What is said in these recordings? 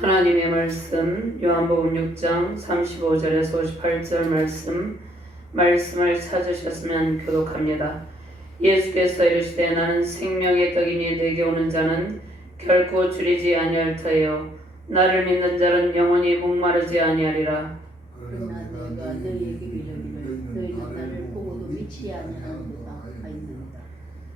하나님의 말씀 요한복음 6장 35절에서 58절 말씀을 찾으셨으면 교독합니다. 예수께서 이르시되 나는 생명의 떡이니 내게 오는 자는 결코 줄이지 아니할 터예요. 나를 믿는 자는 영원히 목마르지 아니하리라. 그러나 내가 너희에게 이르기를 너희는 나를 보고도 믿지 아니하는도다 하였느니라.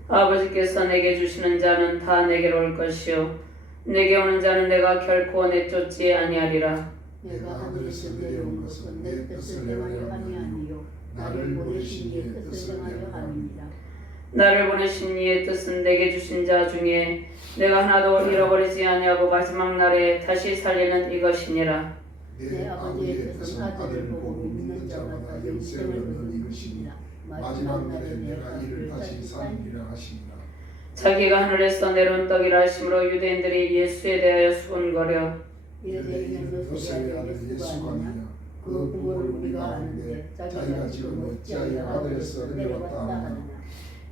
아버지께서 내게 주시는 자는 다 내게로 올 것이요 내게 오는 자는 내가 결코 내쫓지 아니하리라. 내가 하늘에서 내려온 것은 내 뜻을 행하려 함이 아니요 나를 보내신 이의 뜻을 행하려 함이니라. 나를 보내신 이의 뜻은 내게 주신 자 중에 내가 하나도 잃어버리지 아니하고 마지막 날에 다시 살리는 이것이니라. 내 아버지의 뜻은 아들을 보고 믿는 자마다 영생을 얻는 이것이니라. 마지막 날에 내가 이를 다시 살리리라 하시니라. 자기가 하늘에서 내려온 떡이라 하심으로 유대인들이 예수에 대하여 수군거려 이르되 너희 아들 예수가 아니냐. 그 부모를 우리가 아는데 자기가 지금 어찌하여 하늘에서 내려왔다 하느냐.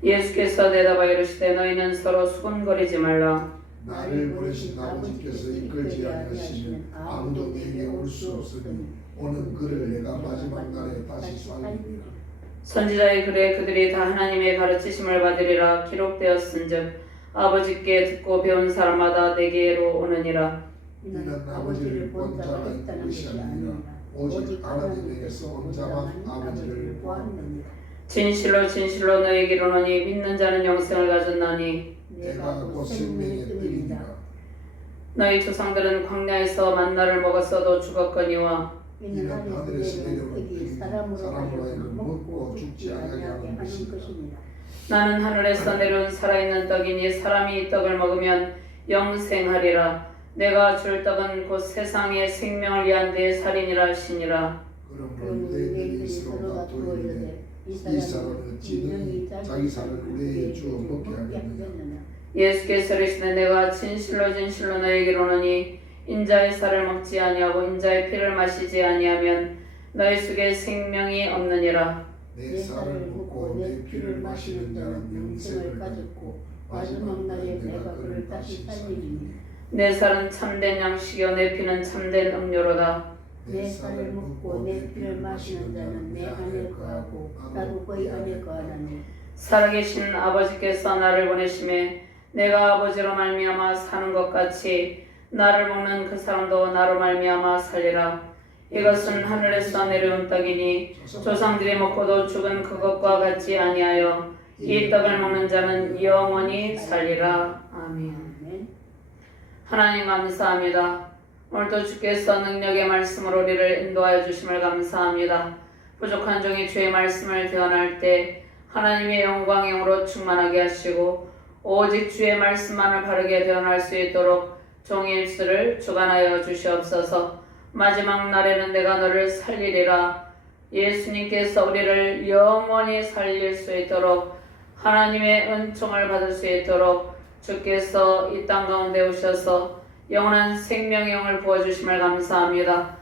예수께서 대답하여 이르시되 너희는 서로 수군거리지 말라. 나를 보내신 아버지께서 이끌지 아니하시면 아무도 내게 올 수 없으니 오는 그를 내가 마지막 날에 다시 살리리라. 선지자의 글에 그들이 다 하나님의 가르치심을 받으리라 기록되었은즉 아버지께 듣고 배운 사람마다 내게로 오느니라. 이는 아버지를 본 자가 있다는 것이 아니라 오직 하나님에게서 온 자만 아버지를 보았느니라. 진실로 진실로 너희에게 이르노니 믿는 자는 영생을 가졌나니 내가 곧 생명의 떡이니라. 너희 조상들은 광야에서 만나를 먹었어도 죽었거니와 이는 하늘에서 내려온 떡이 사람으로 하여금 먹고 죽지 아니하게 하는 것이니라. 나는 하늘에서 내려온 살아있는 떡이니 사람이 이 떡을 먹으면 영생하리라. 내가 줄 떡은 곧 세상의 생명을 위한 내 살이니라 하시니라. 그러므로 유대인들이 서로 다투어 이르되 이 사람은 어찌 능히 자기 살을 우리에게 주어 먹게 하겠느냐. 예수께서 이르시되 내가 진실로 진실로 너희에게 이르노니 인자의 살을 먹지 아니하고 인자의 피를 마시지 아니하면 너희 속에 생명이 없느니라. 내 살을 먹고 내 피를 마시는 자는 영생을 가졌고 마지막 날에 내가 그를 다시 살리리니. 내 살은 참된 양식이요 내 피는 참된 음료로다. 내 살을 먹고 내 피를 마시는 자는 내 안에 거하고 나도 그의 안에 거하나니. 살아계신 아버지께서 나를 보내심에 내가 아버지로 말미암아 사는 것 같이 나를 먹는 그 사람도 나로 말미암아 살리라. 이것은 하늘에서 내려온 떡이니 조상들이 먹고도 죽은 그것과 같지 아니하여 이 떡을 먹는 자는 영원히 살리라. 아멘. 하나님 감사합니다. 오늘도 주께서 능력의 말씀으로 우리를 인도하여 주심을 감사합니다. 부족한 종이 주의 말씀을 대언할 때 하나님의 영광의 영으로 충만하게 하시고 오직 주의 말씀만을 바르게 대언할 수 있도록 종의 입술을 주관하여 주시옵소서. 마지막 날에는 내가 너를 살리리라. 예수님께서 우리를 영원히 살릴 수 있도록 하나님의 은총을 받을 수 있도록 주께서 이 땅 가운데 오셔서 영원한 생명의 영을 부어주심을 감사합니다.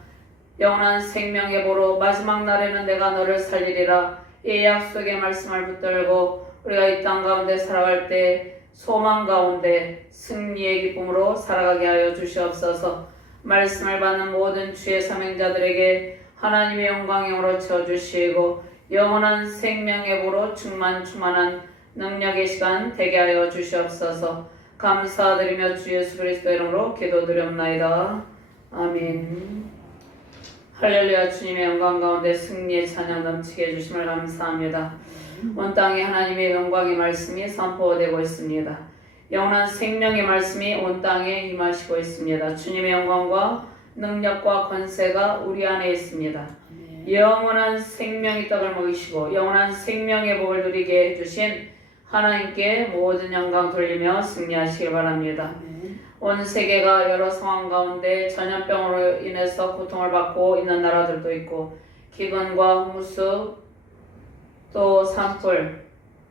영원한 생명의 보로 마지막 날에는 내가 너를 살리리라. 이 약속의 말씀을 붙들고 우리가 이 땅 가운데 살아갈 때 소망 가운데 승리의 기쁨으로 살아가게 하여 주시옵소서. 말씀을 받는 모든 주의 사명자들에게 하나님의 영광의 영으로 채워주시고 영원한 생명의 보로 충만한 능력의 시간 되게 하여 주시옵소서. 감사드리며 주 예수 그리스도 이름으로 기도드렸나이다. 아멘. 할렐루야. 주님의 영광 가운데 승리의 찬양 넘치게 해주심을 감사합니다. 온 땅에 하나님의 영광의 말씀이 선포되고 있습니다. 영원한 생명의 말씀이 온 땅에 임하시고 있습니다. 주님의 영광과 능력과 권세가 우리 안에 있습니다. 영원한 생명의 떡을 먹이시고 영원한 생명의 복을 누리게 해주신 하나님께 모든 영광 돌리며 승리하시길 바랍니다. 온 세계가 여러 상황 가운데 전염병으로 인해서 고통을 받고 있는 나라들도 있고 기근과 홍수 또 산불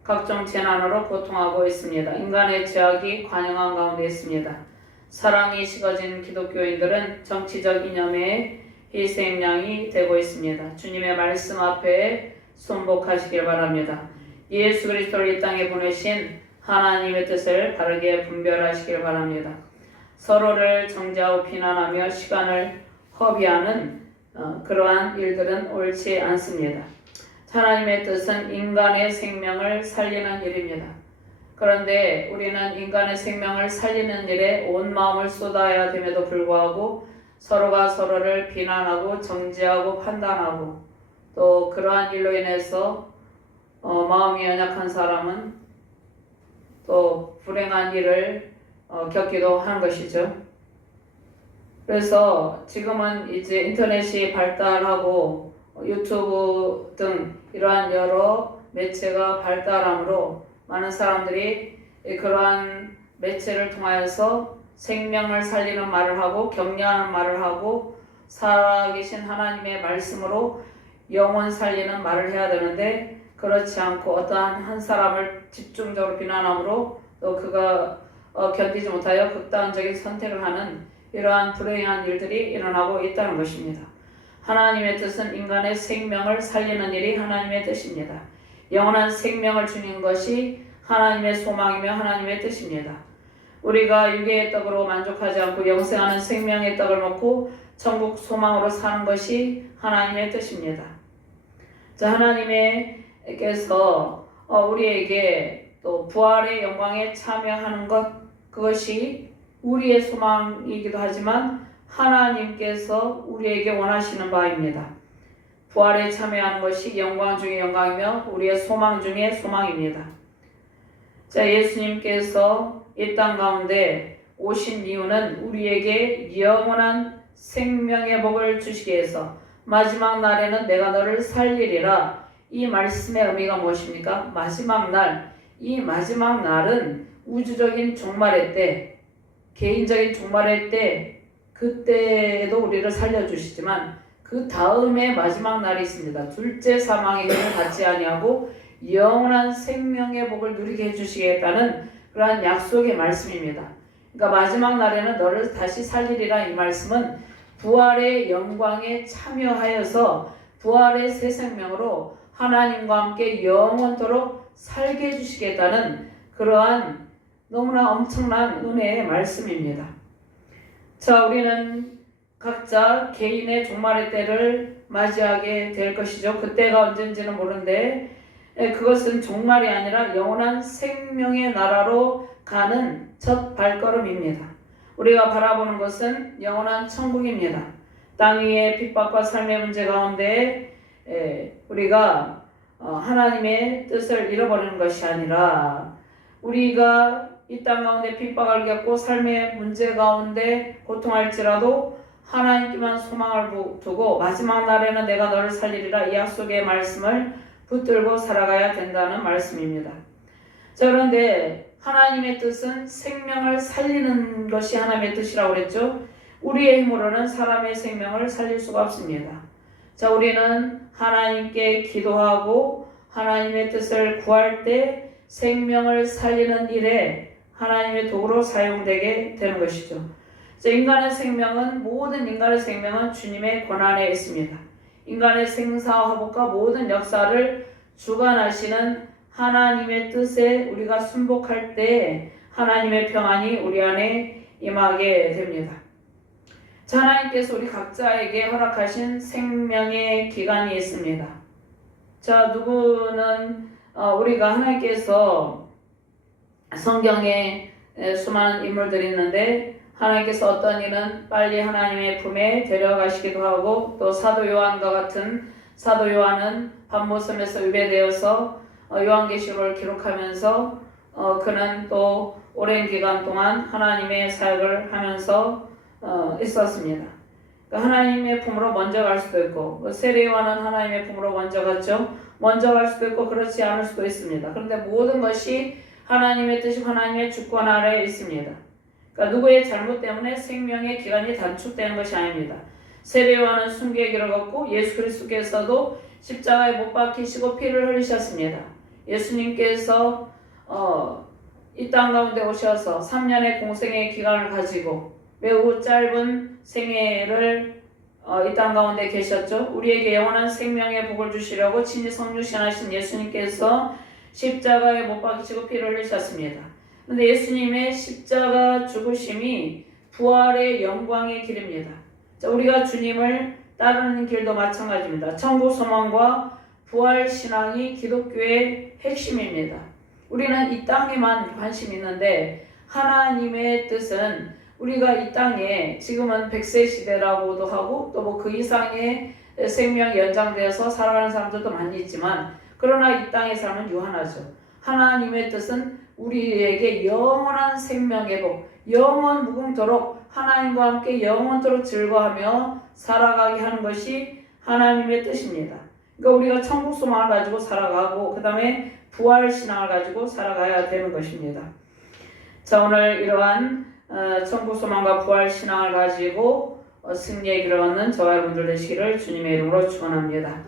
각종 재난으로 고통하고 있습니다. 인간의 죄악이 관영한 가운데 있습니다. 사랑이 식어진 기독교인들은 정치적 이념의 희생양이 되고 있습니다. 주님의 말씀 앞에 순복하시길 바랍니다. 예수 그리스도를 이 땅에 보내신 하나님의 뜻을 바르게 분별하시길 바랍니다. 서로를 정죄하고 비난하며 시간을 허비하는 그러한 일들은 옳지 않습니다. 하나님의 뜻은 인간의 생명을 살리는 일입니다. 그런데 우리는 인간의 생명을 살리는 일에 온 마음을 쏟아야 됨에도 불구하고 서로가 서로를 비난하고 정죄하고 판단하고 또 그러한 일로 인해서 마음이 연약한 사람은 또 불행한 일을 겪기도 하는 것이죠. 그래서 지금은 이제 인터넷이 발달하고 유튜브 등 이러한 여러 매체가 발달함으로 많은 사람들이 그러한 매체를 통하여서 생명을 살리는 말을 하고 격려하는 말을 하고 살아계신 하나님의 말씀으로 영혼 살리는 말을 해야 되는데 그렇지 않고 어떠한 한 사람을 집중적으로 비난함으로 또 그가 견디지 못하여 극단적인 선택을 하는 이러한 불행한 일들이 일어나고 있다는 것입니다. 하나님의 뜻은 인간의 생명을 살리는 일이 하나님의 뜻입니다. 영원한 생명을 주는 것이 하나님의 소망이며 하나님의 뜻입니다. 우리가 육의 떡으로 만족하지 않고 영생하는 생명의 떡을 먹고 천국 소망으로 사는 것이 하나님의 뜻입니다. 자, 하나님께서 우리에게 또 부활의 영광에 참여하는 것, 그것이 우리의 소망이기도 하지만 하나님께서 우리에게 원하시는 바입니다. 부활에 참여하는 것이 영광 중의 영광이며 우리의 소망 중의 소망입니다. 자, 예수님께서 이 땅 가운데 오신 이유는 우리에게 영원한 생명의 복을 주시기 위해서 마지막 날에는 내가 너를 살리리라. 이 말씀의 의미가 무엇입니까? 마지막 날, 이 마지막 날은 우주적인 종말의 때, 개인적인 종말의 때, 그때에도 우리를 살려주시지만 그 다음에 마지막 날이 있습니다. 둘째 사망의 힘을 받지 아니하고 영원한 생명의 복을 누리게 해주시겠다는 그러한 약속의 말씀입니다. 그러니까 마지막 날에는 너를 다시 살리리라. 이 말씀은 부활의 영광에 참여하여서 부활의 새 생명으로 하나님과 함께 영원토록 살게 해주시겠다는 그러한 너무나 엄청난 은혜의 말씀입니다. 자, 우리는 각자 개인의 종말의 때를 맞이하게 될 것이죠. 그때가 언젠지는 모르는데 그것은 종말이 아니라 영원한 생명의 나라로 가는 첫 발걸음입니다. 우리가 바라보는 것은 영원한 천국입니다. 땅 위의 핍박과 삶의 문제 가운데 우리가 하나님의 뜻을 잃어버리는 것이 아니라 우리가 이 땅 가운데 핍박을 겪고 삶의 문제 가운데 고통할지라도 하나님께만 소망을 두고 마지막 날에는 내가 너를 살리리라. 이 약속의 말씀을 붙들고 살아가야 된다는 말씀입니다. 자, 그런데 하나님의 뜻은 생명을 살리는 것이 하나님의 뜻이라고 그랬죠. 우리의 힘으로는 사람의 생명을 살릴 수가 없습니다. 자, 우리는 하나님께 기도하고 하나님의 뜻을 구할 때 생명을 살리는 일에 하나님의 도구로 사용되게 되는 것이죠. 자, 모든 인간의 생명은 주님의 권한에 있습니다. 인간의 생사와 화복과 모든 역사를 주관하시는 하나님의 뜻에 우리가 순복할 때 하나님의 평안이 우리 안에 임하게 됩니다. 자, 하나님께서 우리 각자에게 허락하신 생명의 기간이 있습니다. 자, 누구는 우리가 하나님께서 성경에 수많은 인물들이 있는데 하나님께서 어떤 이는 빨리 하나님의 품에 데려가시기도 하고 또 사도 요한과 같은 사도 요한은 밤모섬에서 유배되어서 요한계시록을 기록하면서 그는 또 오랜 기간 동안 하나님의 사역을 하면서 있었습니다. 하나님의 품으로 먼저 갈 수도 있고 세례 요한은 하나님의 품으로 먼저 갔죠. 먼저 갈 수도 있고 그렇지 않을 수도 있습니다. 그런데 모든 것이 하나님의 뜻이 하나님의 주권 아래에 있습니다. 그러니까 누구의 잘못 때문에 생명의 기간이 단축되는 것이 아닙니다. 세례 요한은 순교의 길을 걷고 예수 그리스도께서도 십자가에 못 박히시고 피를 흘리셨습니다. 예수님께서 이 땅 가운데 오셔서 3년의 공생의 기간을 가지고 매우 짧은 생애를 이 땅 가운데 계셨죠. 우리에게 영원한 생명의 복을 주시려고 친히 성육신하신 예수님께서 십자가에 못 박히시고 피를 흘리셨습니다. 그런데 예수님의 십자가 죽으심이 부활의 영광의 길입니다. 자, 우리가 주님을 따르는 길도 마찬가지입니다. 천국 소망과 부활 신앙이 기독교의 핵심입니다. 우리는 이 땅에만 관심이 있는데 하나님의 뜻은 우리가 이 땅에 지금은 100세 시대라고도 하고 또 뭐 그 이상의 생명이 연장되어서 살아가는 사람들도 많이 있지만 그러나 이 땅의 삶은 유한하죠. 하나님의 뜻은 우리에게 영원한 생명의 복, 영원 무궁토록 하나님과 함께 영원토록 즐거워하며 살아가게 하는 것이 하나님의 뜻입니다. 그러니까 우리가 천국 소망을 가지고 살아가고 그 다음에 부활 신앙을 가지고 살아가야 되는 것입니다. 자, 오늘 이러한 천국 소망과 부활 신앙을 가지고 승리의 길을 걷는 저와 여러분들 되시기를 주님의 이름으로 축원합니다.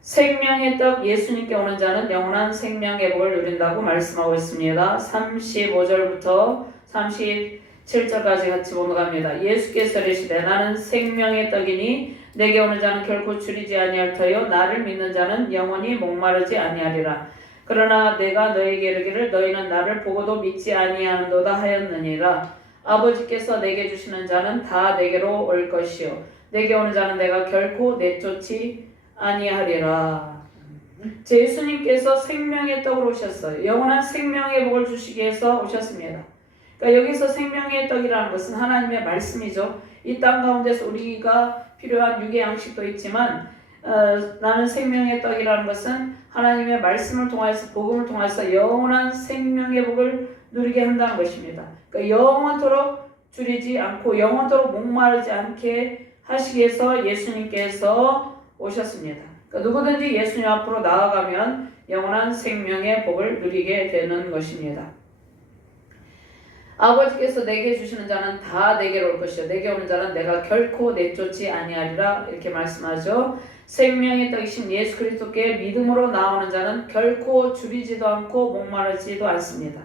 생명의 떡 예수님께 오는 자는 영원한 생명의 복을 누린다고 말씀하고 있습니다. 35절부터 37절까지 같이 넘어갑니다. 예수께서 이르시되 나는 생명의 떡이니 내게 오는 자는 결코 줄이지 아니할 터요 나를 믿는 자는 영원히 목마르지 아니하리라. 그러나 내가 너에게 이르기를 너희는 나를 보고도 믿지 아니하는도다 하였느니라. 아버지께서 내게 주시는 자는 다 내게로 올 것이요 내게 오는 자는 내가 결코 내쫓지 아니하리라. 예수님께서 생명의 떡으로 오셨어요. 영원한 생명의 복을 주시기 위해서 오셨습니다. 그러니까 여기서 생명의 떡이라는 것은 하나님의 말씀이죠. 이 땅 가운데서 우리가 필요한 육의 양식도 있지만 나는 생명의 떡이라는 것은 하나님의 말씀을 통해서 복음을 통해서 영원한 생명의 복을 누리게 한다는 것입니다. 그러니까 영원토록 줄이지 않고 영원토록 목마르지 않게 하시기 위해서 예수님께서 오셨습니다. 그러니까 누구든지 예수님 앞으로 나아가면 영원한 생명의 복을 누리게 되는 것입니다. 아버지께서 내게 주시는 자는 다 내게로 올 것이요 내게 오는 자는 내가 결코 내쫓지 아니하리라 이렇게 말씀하죠. 생명의 떡이신 예수 그리스도께 믿음으로 나오는 자는 결코 줄이지도 않고 목마르지도 않습니다.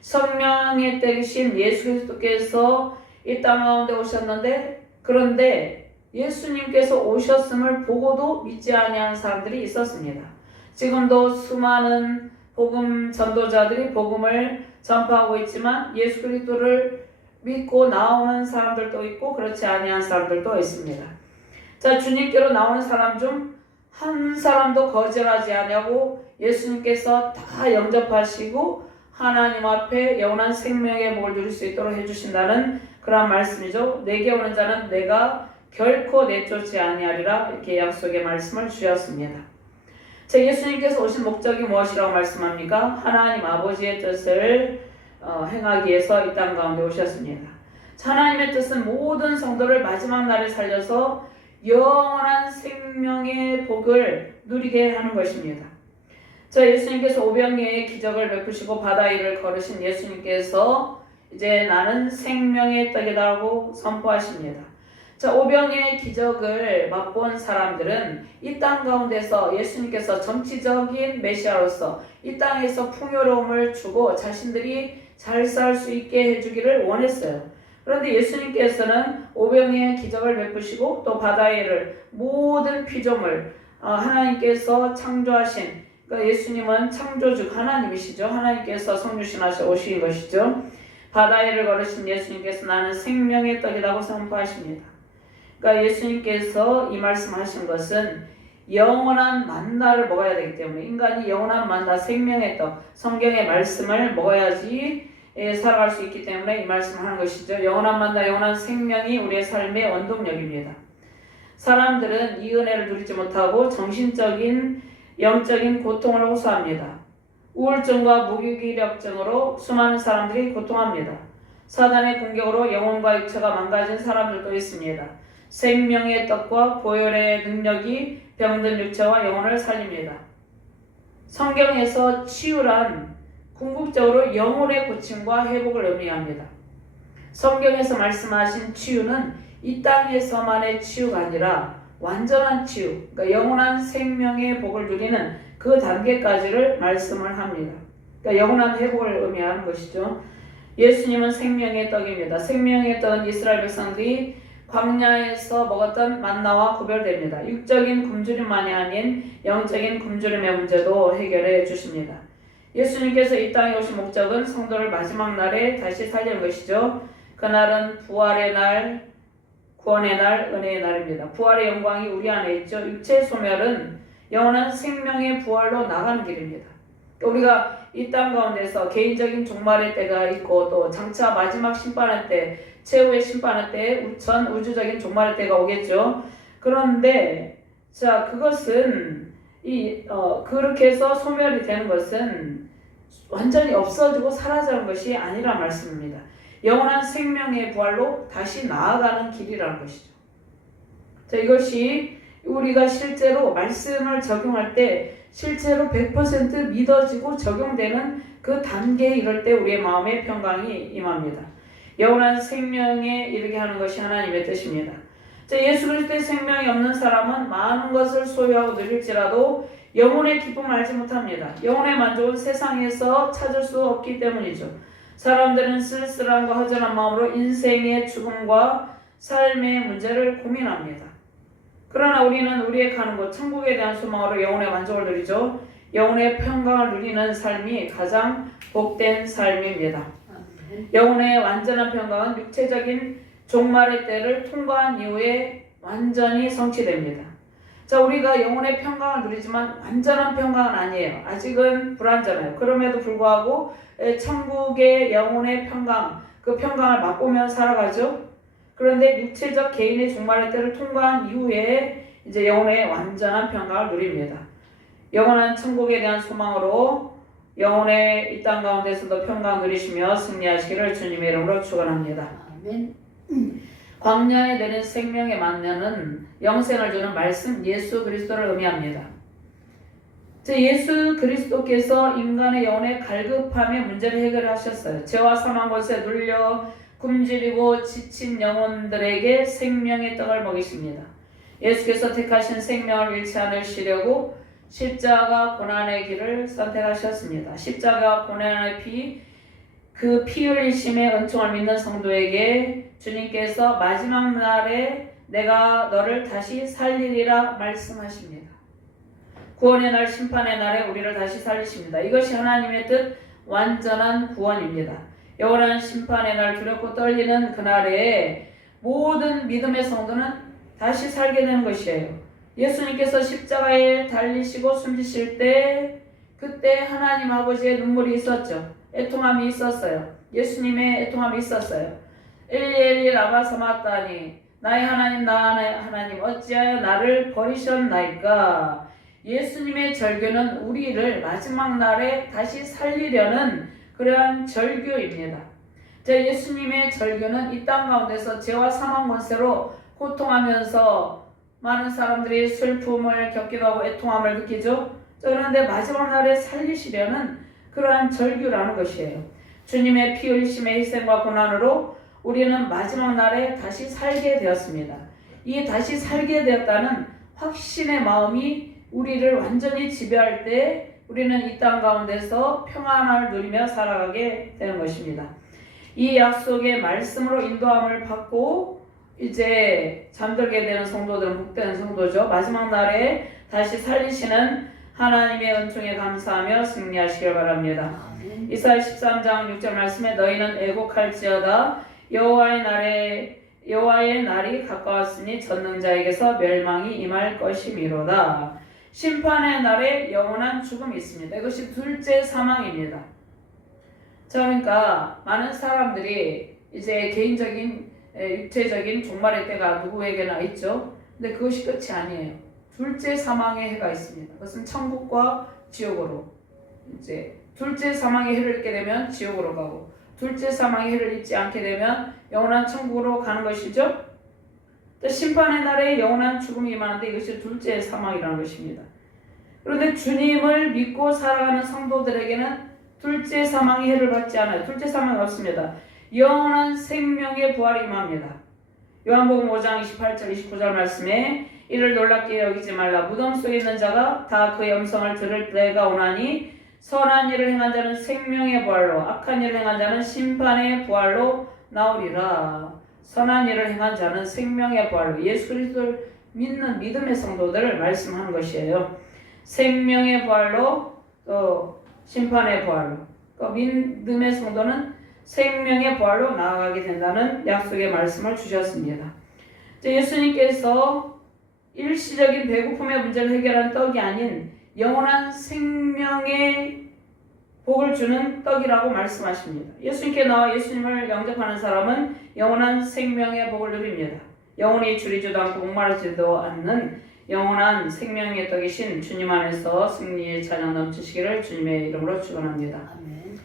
생명의 떡이신 예수 그리스도께서 이 땅 가운데 오셨는데 그런데 예수님께서 오셨음을 보고도 믿지 아니하는 사람들이 있었습니다. 지금도 수많은 복음 전도자들이 복음을 전파하고 있지만 예수 그리스도를 믿고 나오는 사람들도 있고 그렇지 아니한 사람들도 있습니다. 자, 주님께로 나오는 사람 중 한 사람도 거절하지 않냐고 예수님께서 다 영접하시고 하나님 앞에 영원한 생명의 복을 누릴 수 있도록 해주신다는 그런 말씀이죠. 내게 오는 자는 내가 결코 내쫓지 아니하리라 이렇게 약속의 말씀을 주셨습니다. 자, 예수님께서 오신 목적이 무엇이라고 말씀합니까? 하나님 아버지의 뜻을 행하기 위해서 이 땅 가운데 오셨습니다. 자, 하나님의 뜻은 모든 성도를 마지막 날에 살려서 영원한 생명의 복을 누리게 하는 것입니다. 자, 예수님께서 오병이어의 기적을 베푸시고 바다 위를 걸으신 예수님께서 이제 나는 생명의 떡이다라고 선포하십니다. 자, 오병이어의 기적을 맛본 사람들은 이 땅 가운데서 예수님께서 정치적인 메시아로서 이 땅에서 풍요로움을 주고 자신들이 잘 살 수 있게 해주기를 원했어요. 그런데 예수님께서는 오병이어의 기적을 베푸시고 또 바다 위를 모든 피조물 하나님께서 창조하신 그러니까 예수님은 창조주 하나님이시죠. 하나님께서 성육신하셔 오신 것이죠. 바다 위를 걸으신 예수님께서 나는 생명의 떡이라고 선포하십니다. 그러니까 예수님께서 이 말씀하신 것은 영원한 만나를 먹어야 되기 때문에 인간이 영원한 만나 생명의 떡 성경의 말씀을 먹어야지 살아갈 수 있기 때문에 이 말씀을 하는 것이죠. 영원한 만나 영원한 생명이 우리의 삶의 원동력입니다. 사람들은 이 은혜를 누리지 못하고 정신적인 영적인 고통을 호소합니다. 우울증과 무기력증으로 수많은 사람들이 고통합니다. 사단의 공격으로 영혼과 육체가 망가진 사람들도 있습니다. 생명의 떡과 보혈의 능력이 병든 육체와 영혼을 살립니다. 성경에서 치유란 궁극적으로 영혼의 고침과 회복을 의미합니다. 성경에서 말씀하신 치유는 이 땅에서만의 치유가 아니라 완전한 치유, 그러니까 영원한 생명의 복을 누리는 그 단계까지를 말씀을 합니다. 그러니까 영원한 회복을 의미하는 것이죠. 예수님은 생명의 떡입니다. 생명의 떡은 이스라엘 백성들이 광야에서 먹었던 만나와 구별됩니다. 육적인 굶주림만이 아닌 영적인 굶주림의 문제도 해결해 주십니다. 예수님께서 이 땅에 오신 목적은 성도를 마지막 날에 다시 살리는 것이죠. 그날은 부활의 날, 구원의 날, 은혜의 날입니다. 부활의 영광이 우리 안에 있죠. 육체 소멸은 영원한 생명의 부활로 나가는 길입니다. 우리가 이 땅 가운데서 개인적인 종말의 때가 있고 또 장차 마지막 심판의 때, 최후의 심판의 때 전 우주적인 종말의 때가 오겠죠. 그런데 자, 그것은 그렇게 해서 소멸이 되는 것은 완전히 없어지고 사라지는 것이 아니라 말씀입니다. 영원한 생명의 부활로 다시 나아가는 길이라는 것이죠. 자, 이것이 우리가 실제로 말씀을 적용할 때 실제로 100% 믿어지고 적용되는 그 단계에 이를 때 우리의 마음의 평강이 임합니다. 영원한 생명에 이르게 하는 것이 하나님의 뜻입니다. 자, 예수 그리스도의 생명이 없는 사람은 많은 것을 소유하고 누릴지라도 영혼의 기쁨을 알지 못합니다. 영혼의 만족은 세상에서 찾을 수 없기 때문이죠. 사람들은 쓸쓸함과 허전한 마음으로 인생의 죽음과 삶의 문제를 고민합니다. 그러나 우리는 우리의 가는 곳 천국에 대한 소망으로 영혼의 만족을 누리죠. 영혼의 평강을 누리는 삶이 가장 복된 삶입니다. 영혼의 완전한 평강은 육체적인 종말의 때를 통과한 이후에 완전히 성취됩니다. 자, 우리가 영혼의 평강을 누리지만 완전한 평강은 아니에요. 아직은 불완전해요. 그럼에도 불구하고 천국의 영혼의 평강, 그 평강을 맛보며 살아가죠. 그런데 육체적 개인의 종말의 때를 통과한 이후에 이제 영혼의 완전한 평강을 누립니다. 영원한 천국에 대한 소망으로 영혼의 이 땅 가운데서도 평강 누리시며 승리하시기를 주님의 이름으로 축원합니다. 아멘. 광야에 내린 생명의 만나는 영생을 주는 말씀 예수 그리스도를 의미합니다. 예수 그리스도께서 인간의 영혼의 갈급함의 문제를 해결하셨어요. 죄와 사망 것에 눌려 굶주리고 지친 영혼들에게 생명의 떡을 먹이십니다. 예수께서 택하신 생명을 잃지 않으시려고 십자가 고난의 길을 선택하셨습니다. 십자가 고난의 그 피 흘리심의 은총을 믿는 성도에게 주님께서 마지막 날에 내가 너를 다시 살리리라 말씀하십니다. 구원의 날, 심판의 날에 우리를 다시 살리십니다. 이것이 하나님의 뜻 완전한 구원입니다. 영원한 심판의 날 두렵고 떨리는 그날에 모든 믿음의 성도는 다시 살게 되는 것이에요. 예수님께서 십자가에 달리시고 숨지실 때 그때 하나님 아버지의 눈물이 있었죠. 애통함이 있었어요. 예수님의 애통함이 있었어요. 엘리 엘리 라마 사마다니 나의 하나님 나의 하나님 어찌하여 나를 버리셨나이까. 예수님의 절규는 우리를 마지막 날에 다시 살리려는 그러한 절규입니다. 예수님의 절규는 이 땅 가운데서 죄와 사망 권세로 고통하면서 많은 사람들이 슬픔을 겪기도 하고 애통함을 느끼죠. 그런데 마지막 날에 살리시려는 그러한 절규라는 것이에요. 주님의 피 흘리심의 희생과 고난으로 우리는 마지막 날에 다시 살게 되었습니다. 이 다시 살게 되었다는 확신의 마음이 우리를 완전히 지배할 때 우리는 이 땅 가운데서 평안을 누리며 살아가게 되는 것입니다. 이 약속의 말씀으로 인도함을 받고 이제 잠들게 되는 성도들은 복된 성도죠. 마지막 날에 다시 살리시는 하나님의 은총에 감사하며 승리하시길 바랍니다. 아멘. 이사야 13장 6절 말씀에 너희는 애곡할지어다 여호와의 날이 가까웠으니 전능자에게서 멸망이 임할 것이미로다. 심판의 날에 영원한 죽음이 있습니다. 이것이 둘째 사망입니다. 그러니까 많은 사람들이 이제 개인적인 육체적인 종말의 때가 누구에게나 있죠. 근데 그것이 끝이 아니에요. 둘째 사망의 해가 있습니다. 그것은 천국과 지옥으로 이제 둘째 사망의 해를 입게 되면 지옥으로 가고 둘째 사망의 해를 입지 않게 되면 영원한 천국으로 가는 것이죠. 심판의 날에 영원한 죽음이 임하는데 이것이 둘째 사망이라는 것입니다. 그런데 주님을 믿고 살아가는 성도들에게는 둘째 사망의 해를 받지 않아요. 둘째 사망이 없습니다. 영원한 생명의 부활이 임합니다. 요한복음 5장 28절 29절 말씀에 이를 놀랍게 여기지 말라. 무덤 속에 있는 자가 다 그의 음성을 들을 때가 오나니 선한 일을 행한 자는 생명의 부활로 악한 일을 행한 자는 심판의 부활로 나오리라. 선한 일을 행한 자는 생명의 부활로 예수 그리스도를 믿는 믿음의 성도들을 말씀하는 것이에요. 생명의 부활로 또 심판의 부활로. 믿음의 성도는 생명의 부활로 나아가게 된다는 약속의 말씀을 주셨습니다. 예수님께서 일시적인 배고픔의 문제를 해결한 떡이 아닌 영원한 생명의 복을 주는 떡이라고 말씀하십니다. 예수님께 나와 예수님을 영접하는 사람은 영원한 생명의 복을 누립니다. 영원히 줄이지도 않고 목마르지도 않는 영원한 생명의 떡이신 주님 안에서 승리의 찬양 넘치시기를 주님의 이름으로 축원합니다. 아멘.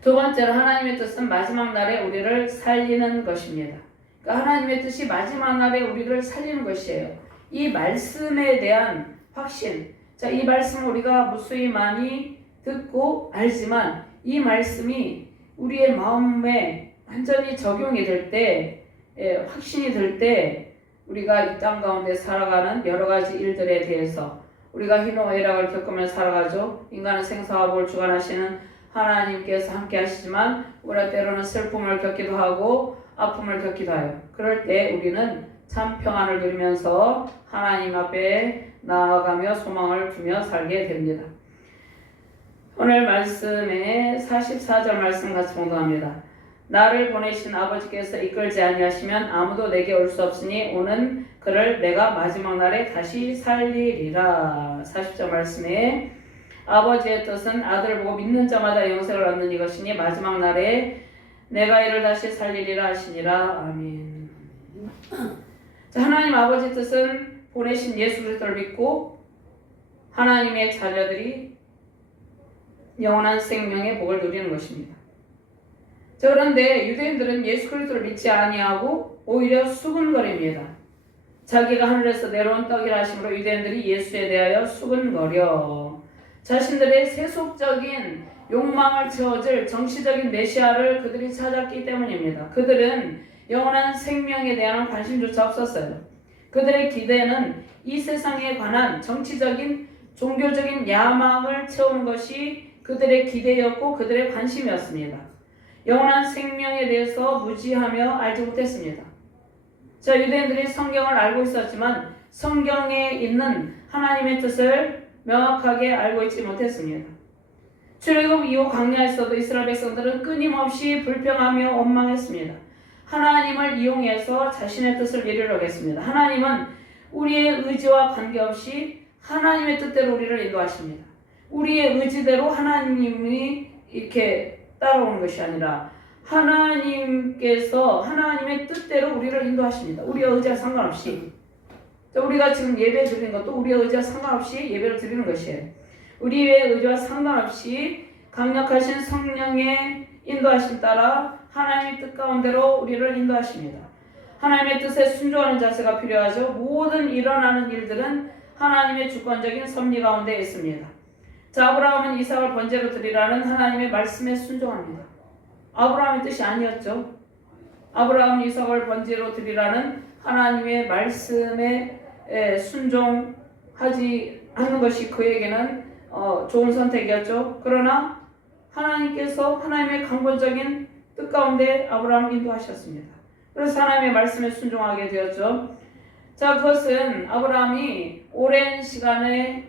두 번째로 하나님의 뜻은 마지막 날에 우리를 살리는 것입니다. 그러니까 하나님의 뜻이 마지막 날에 우리를 살리는 것이에요. 이 말씀에 대한 확신. 자, 이 말씀을 우리가 무수히 많이 듣고 알지만 이 말씀이 우리의 마음에 완전히 적용이 될 때, 확신이 될 때 우리가 이 땅 가운데 살아가는 여러 가지 일들에 대해서 우리가 희노애락을 겪으며 살아가죠. 인간은 생사와 복을 주관하시는 하나님께서 함께 하시지만 우리가 때로는 슬픔을 겪기도 하고 아픔을 겪기도 해요. 그럴 때 우리는 참 평안을 누리면서 하나님 앞에 나아가며 소망을 두며 살게 됩니다. 오늘 말씀에 44절 말씀 같이 봉독합니다. 나를 보내신 아버지께서 이끌지 아니하시면 아무도 내게 올 수 없으니 오는 그를 내가 마지막 날에 다시 살리리라. 40절 말씀에 아버지의 뜻은 아들을 보고 믿는 자마다 영생을 얻는 이것이니 마지막 날에 내가 이를 다시 살리리라 하시니라. 아멘. 자, 하나님 아버지 뜻은 보내신 예수 그리스도를 믿고 하나님의 자녀들이 영원한 생명의 복을 누리는 것입니다. 자, 그런데 유대인들은 예수 그리스도를 믿지 아니하고 오히려 수군거립니다. 자기가 하늘에서 내려온 떡이라 하심으로 유대인들이 예수에 대하여 수군거려 자신들의 세속적인 욕망을 채워줄 정치적인 메시아를 그들이 찾았기 때문입니다. 그들은 영원한 생명에 대한 관심조차 없었어요. 그들의 기대는 이 세상에 관한 정치적인 종교적인 야망을 채우는 것이 그들의 기대였고 그들의 관심이었습니다. 영원한 생명에 대해서 무지하며 알지 못했습니다. 자, 유대인들이 성경을 알고 있었지만 성경에 있는 하나님의 뜻을 명확하게 알고 있지 못했습니다. 출애굽 이후 광야에서도 이스라엘 백성들은 끊임없이 불평하며 원망했습니다. 하나님을 이용해서 자신의 뜻을 이루려고 했습니다. 하나님은 우리의 의지와 관계없이 하나님의 뜻대로 우리를 인도하십니다. 우리의 의지대로 하나님이 이렇게 따라오는 것이 아니라 하나님께서 하나님의 뜻대로 우리를 인도하십니다. 우리의 의지와 상관없이. 우리가 지금 예배 드리는 것도 우리의 의지와 상관없이 예배를 드리는 것이에요. 우리의 의지와 상관없이 강력하신 성령의 인도하심 따라 하나님의 뜻 가운데로 우리를 인도하십니다. 하나님의 뜻에 순종하는 자세가 필요하죠. 모든 일어나는 일들은 하나님의 주권적인 섭리 가운데 있습니다. 자, 아브라함은 이삭을 번제로 드리라는 하나님의 말씀에 순종합니다. 아브라함의 뜻이 아니었죠. 아브라함은 이삭을 번제로 드리라는 하나님의 말씀에 순종하지 않는 것이 그에게는 좋은 선택이었죠. 그러나 하나님께서 하나님의 강권적인 뜻 가운데 아브라함을 인도하셨습니다. 그래서 하나님의 말씀에 순종하게 되었죠. 자, 그것은 아브라함이 오랜 시간의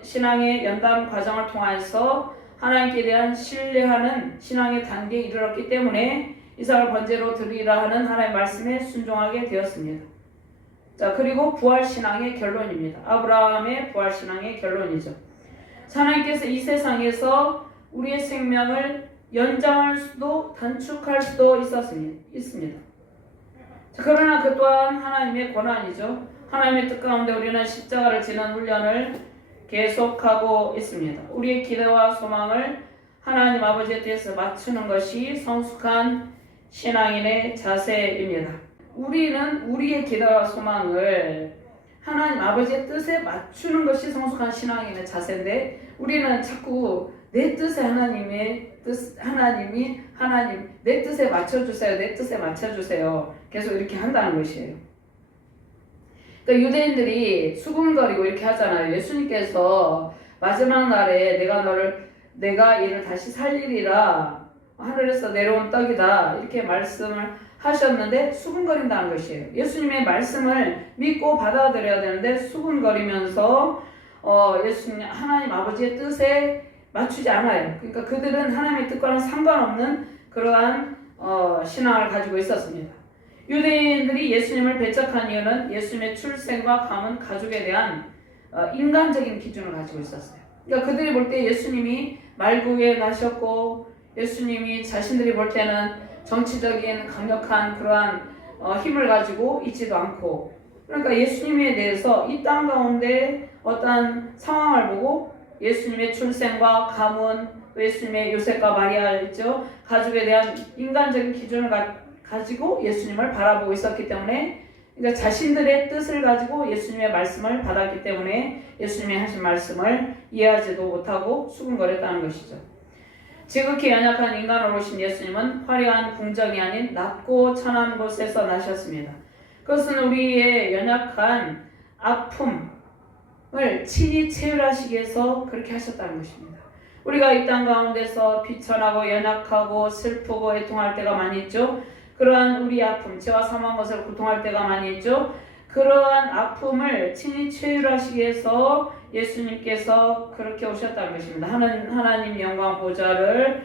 신앙의 연단 과정을 통해서 하나님께 대한 신뢰하는 신앙의 단계에 이르렀기 때문에 이삭을 번제로 드리라 하는 하나님의 말씀에 순종하게 되었습니다. 자, 그리고 부활신앙의 결론입니다. 아브라함의 부활신앙의 결론이죠. 하나님께서 이 세상에서 우리의 생명을 연장할 수도 단축할 수도 있습니다. 자, 그러나 그 또한 하나님의 권한이죠. 하나님의 뜻 가운데 우리는 십자가를 지는 훈련을 계속하고 있습니다. 우리의 기대와 소망을 하나님 아버지의 뜻에 맞추는 것이 성숙한 신앙인의 자세입니다. 우리는 우리의 기대와 소망을 하나님 아버지의 뜻에 맞추는 것이 성숙한 신앙인의 자세인데 우리는 자꾸 내 뜻에 하나님 내 뜻에 맞춰주세요. 내 뜻에 맞춰주세요. 계속 이렇게 한다는 것이에요. 그러니까 유대인들이 수군거리고 이렇게 하잖아요. 예수님께서 마지막 날에 내가 이를 다시 살리리라. 하늘에서 내려온 떡이다. 이렇게 말씀을 하셨는데 수군거린다는 것이에요. 예수님의 말씀을 믿고 받아들여야 되는데 수군거리면서 예수님 하나님 아버지의 뜻에 맞추지 않아요. 그러니까 그들은 하나님의 뜻과는 상관없는 그러한 신앙을 가지고 있었습니다. 유대인들이 예수님을 배척한 이유는 예수님의 출생과 가문, 가족에 대한 인간적인 기준을 가지고 있었어요. 그러니까 그들이 볼 때 예수님이 말구에 나셨고 예수님이 자신들이 볼 때는 정치적인 강력한 그러한 힘을 가지고 있지도 않고, 그러니까 예수님에 대해서 이 땅 가운데 어떠한 상황을 보고 예수님의 출생과 가문, 예수님의 요셉과 마리아 있죠, 가족에 대한 인간적인 기준을 가지고 예수님을 바라보고 있었기 때문에, 그러니까 자신들의 뜻을 가지고 예수님의 말씀을 받았기 때문에 예수님이 하신 말씀을 이해하지도 못하고 수군거렸다는 것이죠. 지극히 연약한 인간으로 오신 예수님은 화려한 궁정이 아닌 낮고 천한 곳에서 나셨습니다. 그것은 우리의 연약한 아픔을 친히 체휼하시기 위해서 그렇게 하셨다는 것입니다. 우리가 이 땅 가운데서 비천하고 연약하고 슬프고 애통할 때가 많이 있죠. 그러한 우리 아픔, 죄와 사망 것을 고통할 때가 많이 있죠. 그러한 아픔을 친히 체휼하시기 위해서 예수님께서 그렇게 오셨다는 것입니다. 하나님 영광 보좌를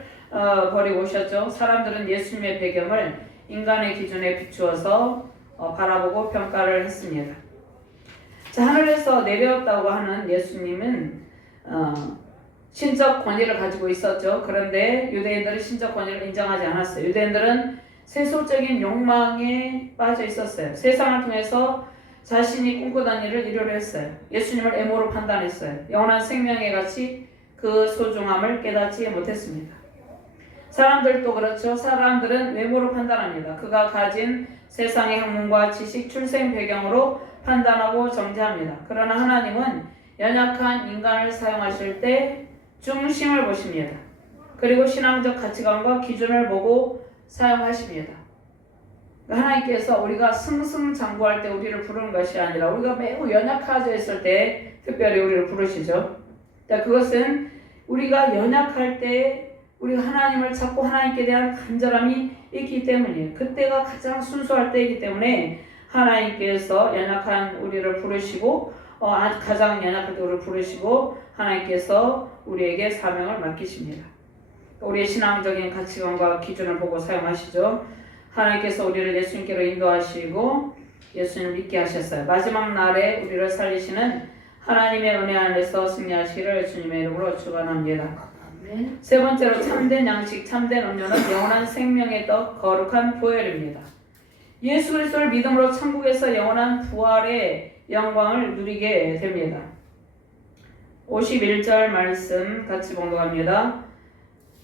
버리고 오셨죠. 사람들은 예수님의 배경을 인간의 기준에 비추어서 바라보고 평가를 했습니다. 자, 하늘에서 내려왔다고 하는 예수님은 신적 권위를 가지고 있었죠. 그런데 유대인들은 신적 권위를 인정하지 않았어요. 유대인들은 세속적인 욕망에 빠져 있었어요. 세상을 통해서 자신이 꿈꾸던 일을 이루려 했어요. 예수님을 애모로 판단했어요. 영원한 생명의 가치, 그 소중함을 깨닫지 못했습니다. 사람들도 그렇죠. 사람들은 외모로 판단합니다. 그가 가진 세상의 학문과 지식, 출생 배경으로 판단하고 정죄합니다. 그러나 하나님은 연약한 인간을 사용하실 때 중심을 보십니다. 그리고 신앙적 가치관과 기준을 보고 사용하십니다. 하나님께서 우리가 승승장구할 때 우리를 부르는 것이 아니라 우리가 매우 연약하져 있을 때 특별히 우리를 부르시죠. 그것은 우리가 연약할 때 우리가 하나님을 찾고 하나님께 대한 간절함이 있기 때문이에요. 그때가 가장 순수할 때이기 때문에 하나님께서 연약한 우리를 부르시고 가장 연약할 때 우리를 부르시고 하나님께서 우리에게 사명을 맡기십니다. 우리의 신앙적인 가치관과 기준을 보고 사용하시죠. 하나님께서 우리를 예수님께로 인도하시고 예수님을 믿게 하셨어요. 마지막 날에 우리를 살리시는 하나님의 은혜 안에서 승리하시기를 주님의 이름으로 축원합니다. 세 번째로 참된 양식, 참된 음료는 영원한 생명의 떡, 거룩한 보혈입니다. 예수 그리스도를 믿음으로 천국에서 영원한 부활의 영광을 누리게 됩니다. 51절 말씀 같이 봉독합니다.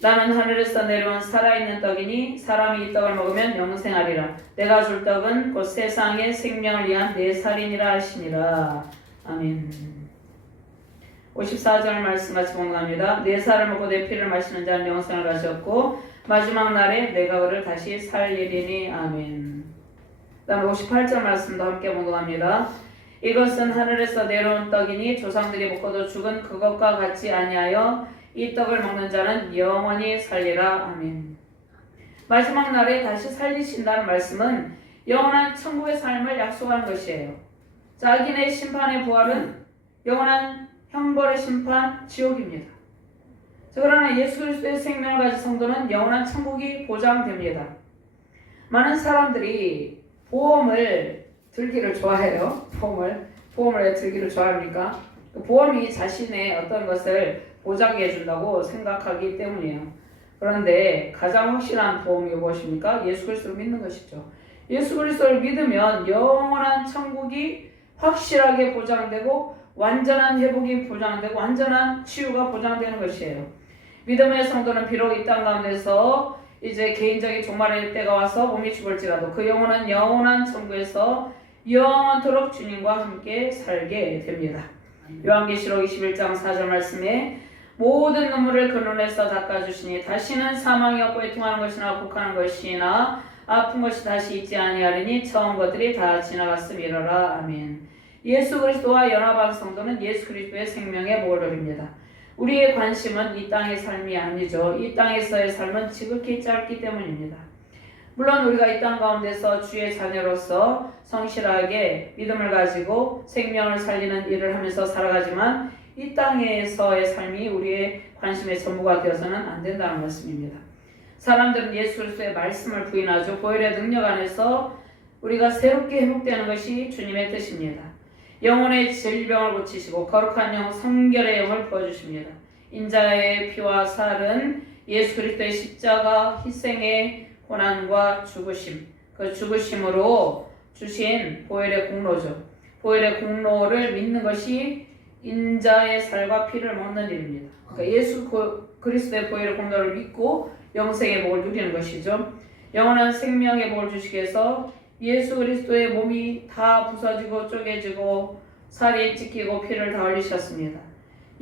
나는 하늘에서 내려온 살아있는 떡이니 사람이 이 떡을 먹으면 영생하리라. 내가 줄 떡은 곧 세상의 생명을 위한 내 살이니라 하시니라. 아멘. 54절 말씀 같이 봉독합니다. 내 살을 먹고 내 피를 마시는 자는 영생을 가졌고 마지막 날에 내가 그를 다시 살리리니. 아멘. 다음 58절 말씀도 함께 봉독합니다. 이것은 하늘에서 내려온 떡이니 조상들이 먹고도 죽은 그것과 같이 아니하여 이 떡을 먹는 자는 영원히 살리라. 아멘. 마지막 날에 다시 살리신다는 말씀은 영원한 천국의 삶을 약속하는 것이에요. 자기네 심판의 부활은 영원한 형벌의 심판, 지옥입니다. 그러나 예수 그리스도의 생명을 가진 성도는 영원한 천국이 보장됩니다. 많은 사람들이 보험을 들기를 좋아해요. 보험을 들기를 좋아합니까? 보험이 자신의 어떤 것을 보장해 준다고 생각하기 때문이에요. 그런데 가장 확실한 보험이 무엇입니까? 예수 그리스도를 믿는 것이죠. 예수 그리스도를 믿으면 영원한 천국이 확실하게 보장되고 완전한 회복이 보장되고 완전한 치유가 보장되는 것이에요. 믿음의 성도는 비록 이 땅 가운데서 이제 개인적인 종말의 때가 와서 몸이 죽을지라도 그 영혼은 영원한 천국에서 영원토록 주님과 함께 살게 됩니다. 요한계시록 21장 4절 말씀에 모든 눈물을 그 눈에서 닦아주시니 다시는 사망이 없고 애통하는 것이나 곡하는 것이나 아픈 것이 다시 있지 아니하리니 처음 것들이 다 지나갔음이로라. 아멘. 예수 그리스도와 연합한 성도는 예수 그리스도의 생명의 모델입니다. 우리의 관심은 이 땅의 삶이 아니죠. 이 땅에서의 삶은 지극히 짧기 때문입니다. 물론 우리가 이 땅 가운데서 주의 자녀로서 성실하게 믿음을 가지고 생명을 살리는 일을 하면서 살아가지만 이 땅에서의 삶이 우리의 관심의 전부가 되어서는 안 된다는 말씀입니다. 사람들은 예수 그리스도의 말씀을 부인하죠. 보혈의 능력 안에서 우리가 새롭게 회복되는 것이 주님의 뜻입니다. 영혼의 질병을 고치시고 거룩한 영 성결의 영을 부어주십니다. 인자의 피와 살은 예수 그리스도의 십자가 희생의 고난과 죽으심, 그 죽으심으로 주신 보혈의 공로죠. 보혈의 공로를 믿는 것이 인자의 살과 피를 먹는 일입니다. 그러니까 예수 그리스도의 보혈의 공로를 믿고 영생의 복을 누리는 것이죠. 영원한 생명의 복을 주시기 위해서 예수 그리스도의 몸이 다 부서지고 쪼개지고 살이 찢기고 피를 다 흘리셨습니다.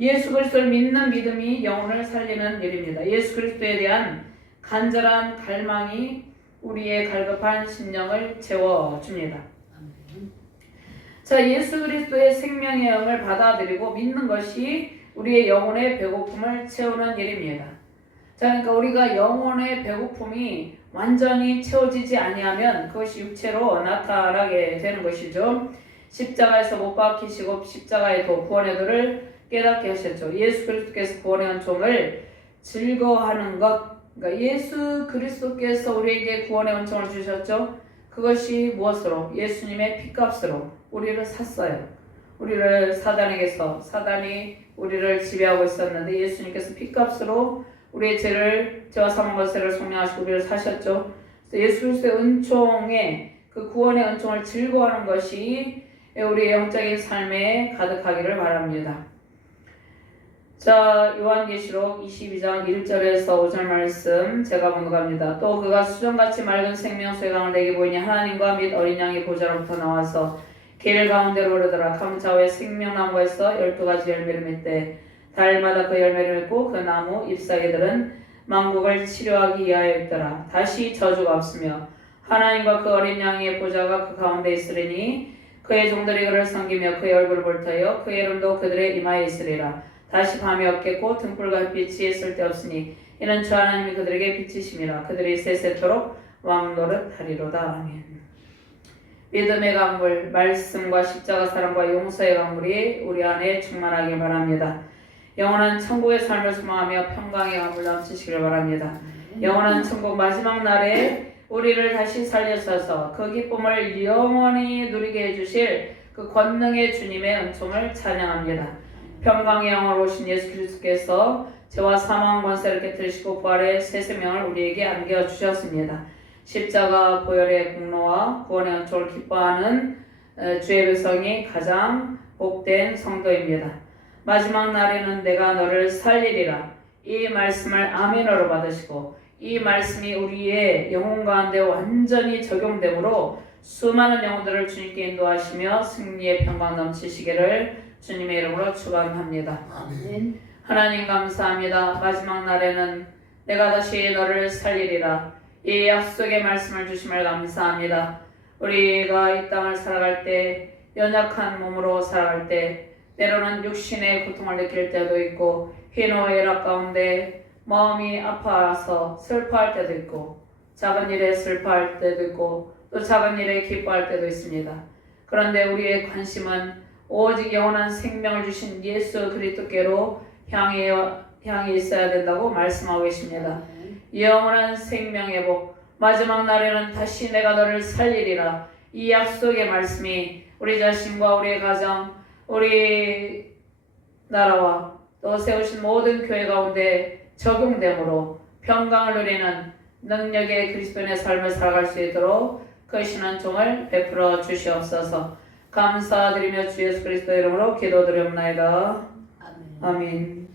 예수 그리스도를 믿는 믿음이 영혼을 살리는 일입니다. 예수 그리스도에 대한 간절한 갈망이 우리의 갈급한 심령을 채워줍니다. 자, 예수 그리스도의 생명의 영을 받아들이고 믿는 것이 우리의 영혼의 배고픔을 채우는 일입니다. 자, 그러니까 우리가 영혼의 배고픔이 완전히 채워지지 아니하면 그것이 육체로 나타나게 되는 것이죠. 십자가에서 못 박히시고 십자가의 도 구원의 도를 깨닫게 하셨죠. 예수 그리스도께서 구원의 은총을 즐거워하는 것, 그러니까 예수 그리스도께서 우리에게 구원의 은총을 주셨죠. 그것이 무엇으로? 예수님의 피값으로 우리를 샀어요. 우리를 사단이 우리를 지배하고 있었는데 예수님께서 피값으로 우리의 죄와 사망과 세를 속량하시고 우리를 사셨죠. 예수 그리스도의 은총에 그 구원의 은총을 즐거워하는 것이 우리의 영적인 삶에 가득하기를 바랍니다. 자, 요한계시록 22장 1절에서 5절 말씀 제가 번역합니다. 또 그가 수정같이 맑은 생명수의 강을 내게 보이니 하나님과 및 어린 양의 보좌로부터 나와서 길 가운데로 오르더라. 강 좌우에 생명나무에서 12가지 열매를 맺되 달마다 그 열매를 맺고 그 나무 잎사귀들은 만국을 치료하기 위하여였더라. 다시 저주가 없으며 하나님과 그 어린 양의 보좌가 그 가운데 있으리니 그의 종들이 그를 섬기며 그의 얼굴을 볼 터여 그의 이름도 그들의 이마에 있으리라. 다시 밤이 없겠고 등불과 빛이 쓸데없으니 이는 주 하나님이 그들에게 빛이심이라. 그들이 세세토록 왕노릇하리로다. 아멘. 믿음의 강물, 말씀과 십자가 사랑과 용서의 강물이 우리 안에 충만하길 바랍니다. 영원한 천국의 삶을 소망하며 평강의 강물 넘치시길 바랍니다. 영원한 천국 마지막 날에 우리를 다시 살려서서 그 기쁨을 영원히 누리게 해주실 그 권능의 주님의 은총을 찬양합니다. 평강의 영으로 오신 예수 그리스도께서 죄와 사망 권세를 깨뜨리시고 부활의 새 생명을 우리에게 안겨주셨습니다. 십자가 보혈의 공로와 구원의 은총을 기뻐하는 주의 백성이 가장 복된 성도입니다. 마지막 날에는 내가 너를 살리리라. 이 말씀을 아멘으로 받으시고 이 말씀이 우리의 영혼 가운데 완전히 적용되므로 수많은 영혼들을 주님께 인도하시며 승리의 평강 넘치시기를 주님의 이름으로 축원합니다. 아멘. 하나님 감사합니다. 마지막 날에는 내가 다시 너를 살리리라. 이 약속의 말씀을 주심을 감사합니다. 우리가 이 땅을 살아갈 때 연약한 몸으로 살아갈 때 때로는 육신의 고통을 느낄 때도 있고 희노 애락 가운데 마음이 아파서 슬퍼할 때도 있고 작은 일에 슬퍼할 때도 있고 또 작은 일에 기뻐할 때도 있습니다. 그런데 우리의 관심은 오직 영원한 생명을 주신 예수 그리스도께로 향해 있어야 된다고 말씀하고 계십니다. 영원한 생명의 복, 마지막 날에는 다시 내가 너를 살리리라. 이 약속의 말씀이 우리 자신과 우리의 가정, 우리 나라와 또 세우신 모든 교회 가운데 적용되므로 평강을 누리는 능력의 그리스도인의 삶을 살아갈 수 있도록 크신 은총을 베풀어 주시옵소서. 감사드리며 주 예수 그리스도 이름으로 기도드리옵나이다. 아멘.